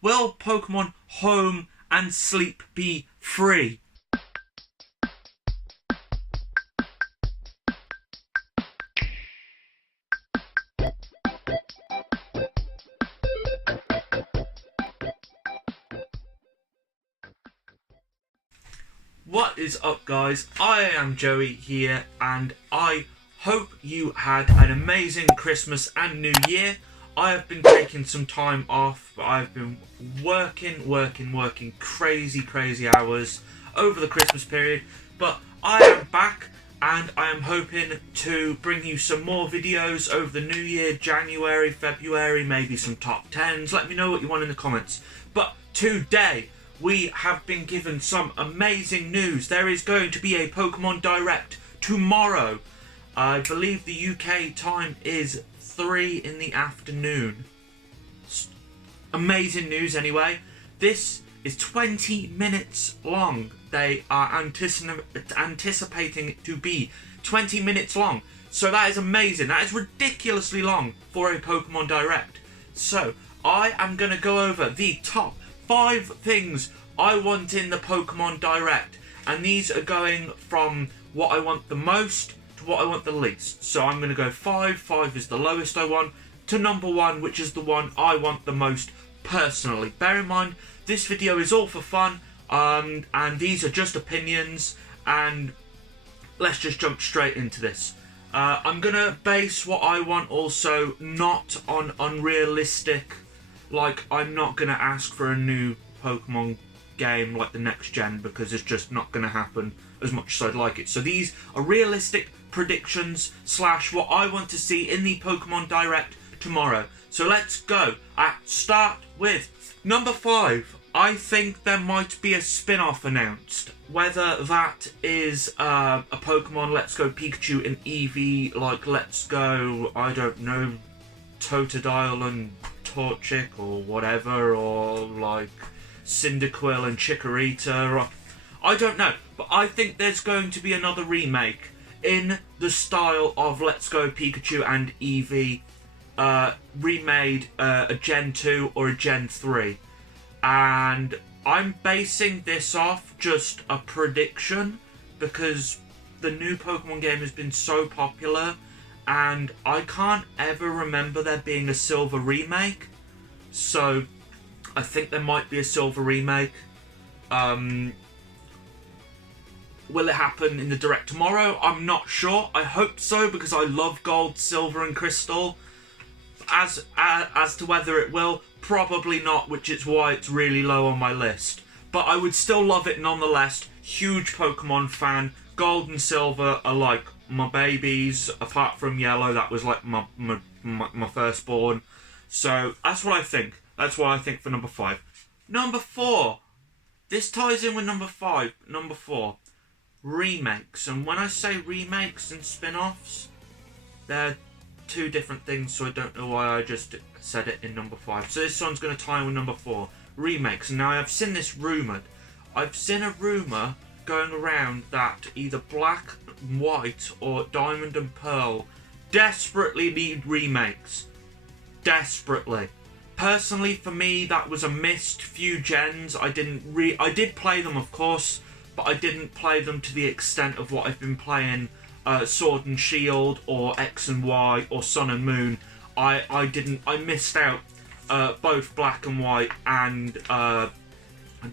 Will Pokemon Home and Sleep be free? What is up, guys? I am Joey here, and I hope you had an amazing Christmas and New Year. I have been taking some time off, but I've been working crazy hours over the Christmas period. But I am back, and I am hoping to bring you some more videos over the New Year, January, February, maybe some top 10s. Let me know what you want in the comments. But today, we have been given some amazing news. There is going to be a Pokemon Direct tomorrow. I believe the UK time is 3 in the afternoon. Amazing news anyway. This is 20 minutes long. They are anticipating it to be 20 minutes long. So that is amazing. That is ridiculously long for a Pokemon Direct. So I am going to go over the top 5 things I want in the Pokemon Direct, and these are going from what I want the most to what I want the least. So I'm going to go 5 is the lowest I want, to number 1, which is the one I want the most personally. Bear in mind, this video is all for fun, and these are just opinions, and let's just jump straight into this. I'm going to base what I want also not on unrealistic. Like, I'm not going to ask for a new Pokemon game like the next gen, because it's just not going to happen as much as I'd like it. So these are realistic predictions / what I want to see in the Pokemon Direct tomorrow. So let's go. Start with number 5. I think there might be a spin-off announced. Whether that is a Pokemon Let's Go Pikachu and Eevee, like Let's Go, I don't know, Totodile and Torchic or whatever, or like Cyndaquil and Chikorita, or I don't know, but I think there's going to be another remake in the style of Let's Go Pikachu and Eevee, remade a Gen 2 or a Gen 3, and I'm basing this off just a prediction because the new Pokemon game has been so popular, and I can't ever remember there being a Silver remake, so I think there might be a Silver remake. Will it happen in the Direct tomorrow? I'm not sure. I hope so, because I love Gold, Silver and Crystal. As to whether it will, probably not, which is why it's really low on my list. But I would still love it nonetheless. Huge Pokemon fan. Gold and Silver are like my babies, apart from Yellow, that was like my firstborn. So that's what I think. That's what I think for number 5. Number 4. This ties in with number 5. Number 4. Remakes. And when I say remakes and spin-offs, they're 2 different things, so I don't know why I just said it in number 5. So this one's going to tie in with number 4. Remakes. Now, I've seen this rumoured. I've seen a rumour going around that either Black and White or Diamond and Pearl desperately need remakes. Desperately. Personally, for me, that was a missed few gens. I did play them, of course, but I didn't play them to the extent of what I've been playing Sword and Shield or X and Y or Sun and Moon. I missed out both Black and White and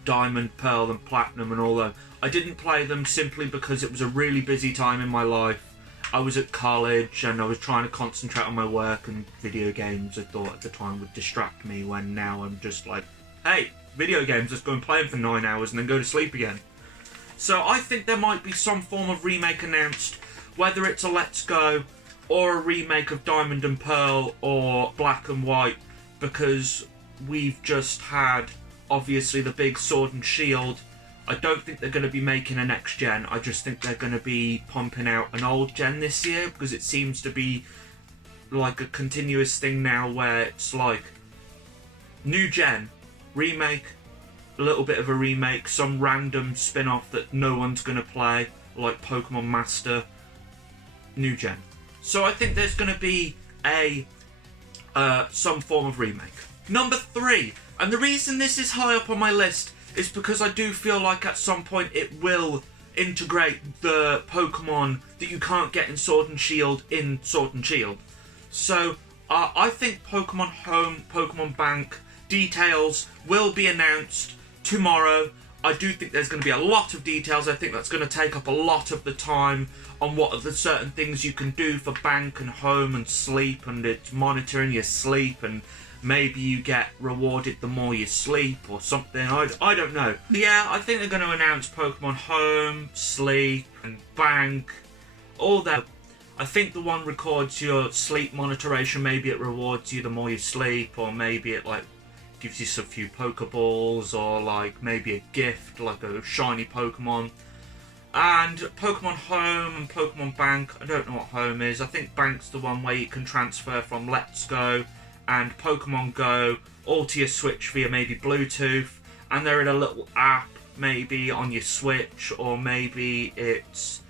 Diamond, Pearl and Platinum and all that. I didn't play them simply because it was a really busy time in my life. I was at college and I was trying to concentrate on my work, and video games I thought at the time would distract me, when now I'm just like, hey, video games, let's go and play them for 9 hours and then go to sleep again. So I think there might be some form of remake announced, whether it's a Let's Go or a remake of Diamond and Pearl or Black and White, because we've just had, obviously, the big Sword and Shield. I don't think they're going to be making a next gen. I just think they're going to be pumping out an old gen this year, because it seems to be like a continuous thing now where it's like new gen, remake, a little bit of a remake, some random spin-off that no one's going to play, like Pokemon Master, new gen. So I think there's going to be a some form of remake. Number 3. And the reason this is high up on my list is because I do feel like at some point it will integrate the Pokemon that you can't get in Sword and Shield in Sword and Shield. So I think Pokemon Home, Pokemon Bank details will be announced tomorrow. I do think there's going to be a lot of details. I think that's going to take up a lot of the time on what are the certain things you can do for Bank and Home and Sleep, and it's monitoring your sleep, and maybe you get rewarded the more you sleep or something. I don't know. Yeah, I think they're going to announce Pokemon Home, Sleep, and Bank. All that. I think the one records your sleep monitoration. Maybe it rewards you the more you sleep, or maybe it like gives you a few Pokeballs, or like maybe a gift, like a shiny Pokemon. And Pokemon Home and Pokemon Bank, I don't know what Home is. I think Bank's the one where you can transfer from Let's Go and Pokemon Go all to your Switch via maybe Bluetooth, and they're in a little app maybe on your Switch, or maybe it's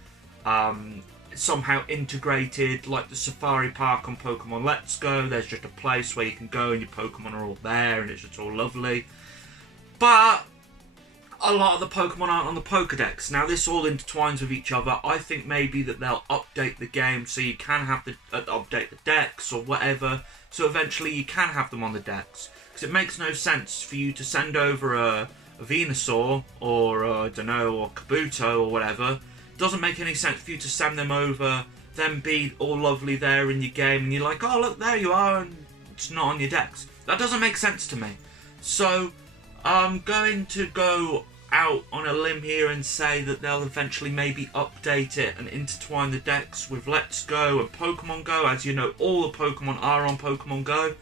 somehow integrated like the Safari Park on Pokemon Let's Go. There's just a place where you can go and your Pokemon are all there and it's just all lovely. But a lot of the Pokemon aren't on the Pokedex. Now this all intertwines with each other. I think maybe that they'll update the game so you can have the update the decks or whatever, so eventually you can have them on the decks. Because it makes no sense for you to send over a Venusaur or I don't know, or Kabuto or whatever. It doesn't make any sense for you to send them over, then be all lovely there in your game, and you're like, oh look, there you are, and it's not on your decks. That doesn't make sense to me. So I'm going to go out on a limb here and say that they'll eventually maybe update it and intertwine the decks with Let's Go and Pokemon Go. As you know, all the Pokemon are on Pokemon Go,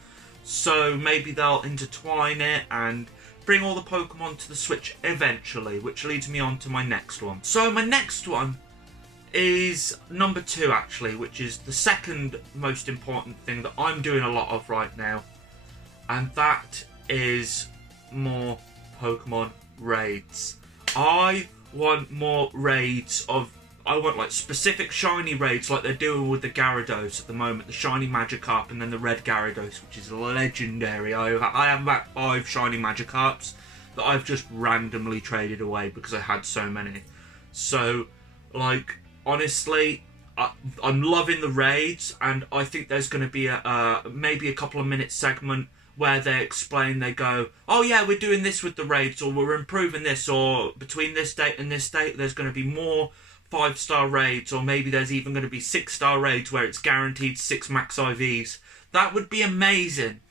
so maybe they'll intertwine it and bring all the Pokemon to the Switch eventually, which leads me on to my next one. So my next one is number 2 actually, which is the second most important thing that I'm doing a lot of right now, and that is more Pokemon raids. I want more raids I want like specific shiny raids like they're doing with the Gyarados at the moment, the shiny Magikarp and then the red Gyarados, which is legendary. I have about 5 shiny Magikarps that I've just randomly traded away because I had so many. So like honestly, I'm loving the raids, and I think there's going to be maybe a couple of minute segment where they explain, they go, oh yeah, we're doing this with the raids, or we're improving this, or between this date and this date there's going to be more 5-star raids, or maybe there's even going to be 6-star raids where it's guaranteed 6 max IVs. That would be amazing.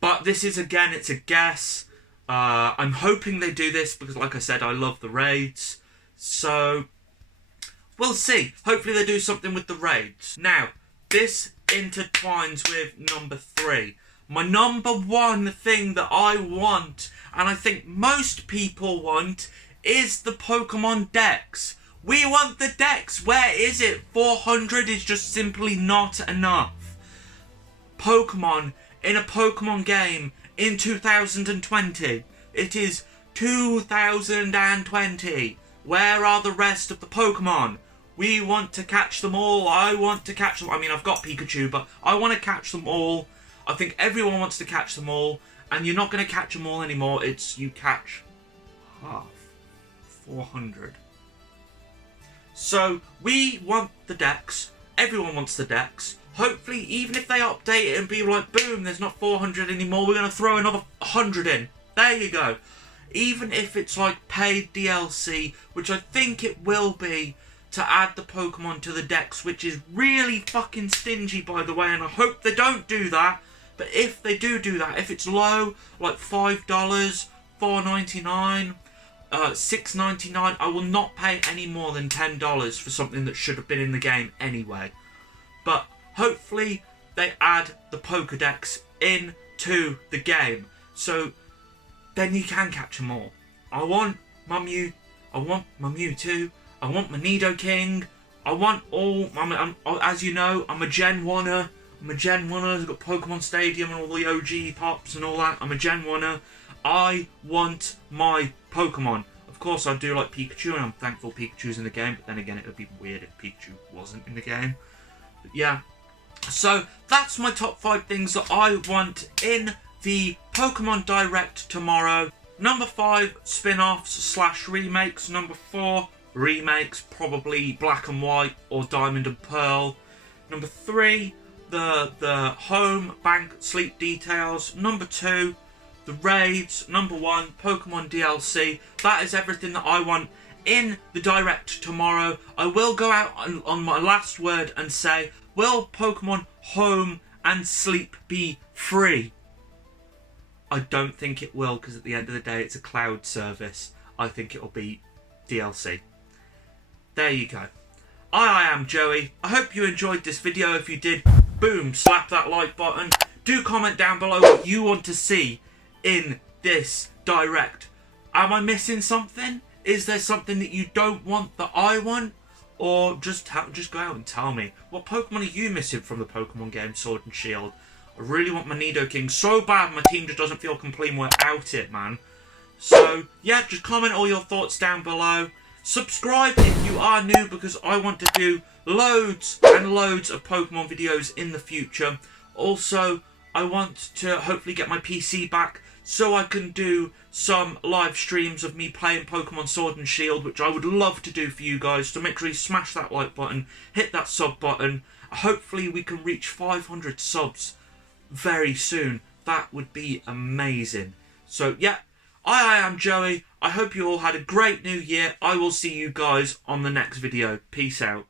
But this is, again, it's a guess. I'm hoping they do this because, like I said, I love the raids. So we'll see. Hopefully they do something with the raids. Now, this intertwines with number 3. My number 1 thing that I want, and I think most people want, is the Pokemon Dex. We want the Dex. Where is it? 400 is just simply not enough. Pokemon in a Pokemon game in 2020. It is 2020. Where are the rest of the Pokemon? We want to catch them all. I want to catch them. I mean, I've got Pikachu, but I want to catch them all. I think everyone wants to catch them all, and you're not going to catch them all anymore. It's you catch half. 400. So we want the Dex. Everyone wants the Dex. Hopefully, even if they update it and be like, boom, there's not 400 anymore, we're going to throw another 100 in. There you go. Even if it's like paid DLC, which I think it will be, to add the Pokemon to the Dex, which is really fucking stingy, by the way, and I hope they don't do that. But if they do that, if it's low, like $5, $4.99, $6.99, I will not pay any more than $10 for something that should have been in the game anyway. But hopefully they add the Pokedex into the game, so then you can catch them all. I want my Mew, I want my Mewtwo, I want my Nidoking, I want all. As you know, I'm a Gen 1er. I'm a Gen 1er. I've got Pokemon Stadium and all the OG pops and all that. I'm a Gen 1er. I want my Pokemon. Of course, I do like Pikachu, and I'm thankful Pikachu's in the game, but then again, it would be weird if Pikachu wasn't in the game. But yeah. So, that's my top 5 things that I want in the Pokemon Direct tomorrow. Number 5, spin-offs / remakes. Number 4, remakes, probably Black and White or Diamond and Pearl. Number 3, the home bank sleep details. Number 2, the raids. Number 1, Pokemon DLC. That is everything that I want in the Direct tomorrow. I will go out on my last word and say, will Pokemon home and sleep be free? I don't think it will, because at the end of the day it's a cloud service. I think it'll be DLC. There you go. I am Joey. I hope you enjoyed this video. If you did, boom, slap that like button. Do comment down below what you want to see in this Direct. Am I missing something? Is there something that you don't want that I want? Or just go out and tell me. What Pokemon are you missing from the Pokemon game Sword and Shield? I really want my Nidoking so bad my team just doesn't feel complete without it, man. So, yeah, just comment all your thoughts down below. Subscribe if you are new, because I want to do loads and loads of Pokemon videos in the future. Also, I want to hopefully get my PC back so I can do some live streams of me playing Pokemon Sword and Shield, which I would love to do for you guys. So make sure you smash that like button, hit that sub button. Hopefully we can reach 500 subs very soon. That would be amazing. So yeah, I am Joey. I hope you all had a great new year. I will see you guys on the next video. Peace out.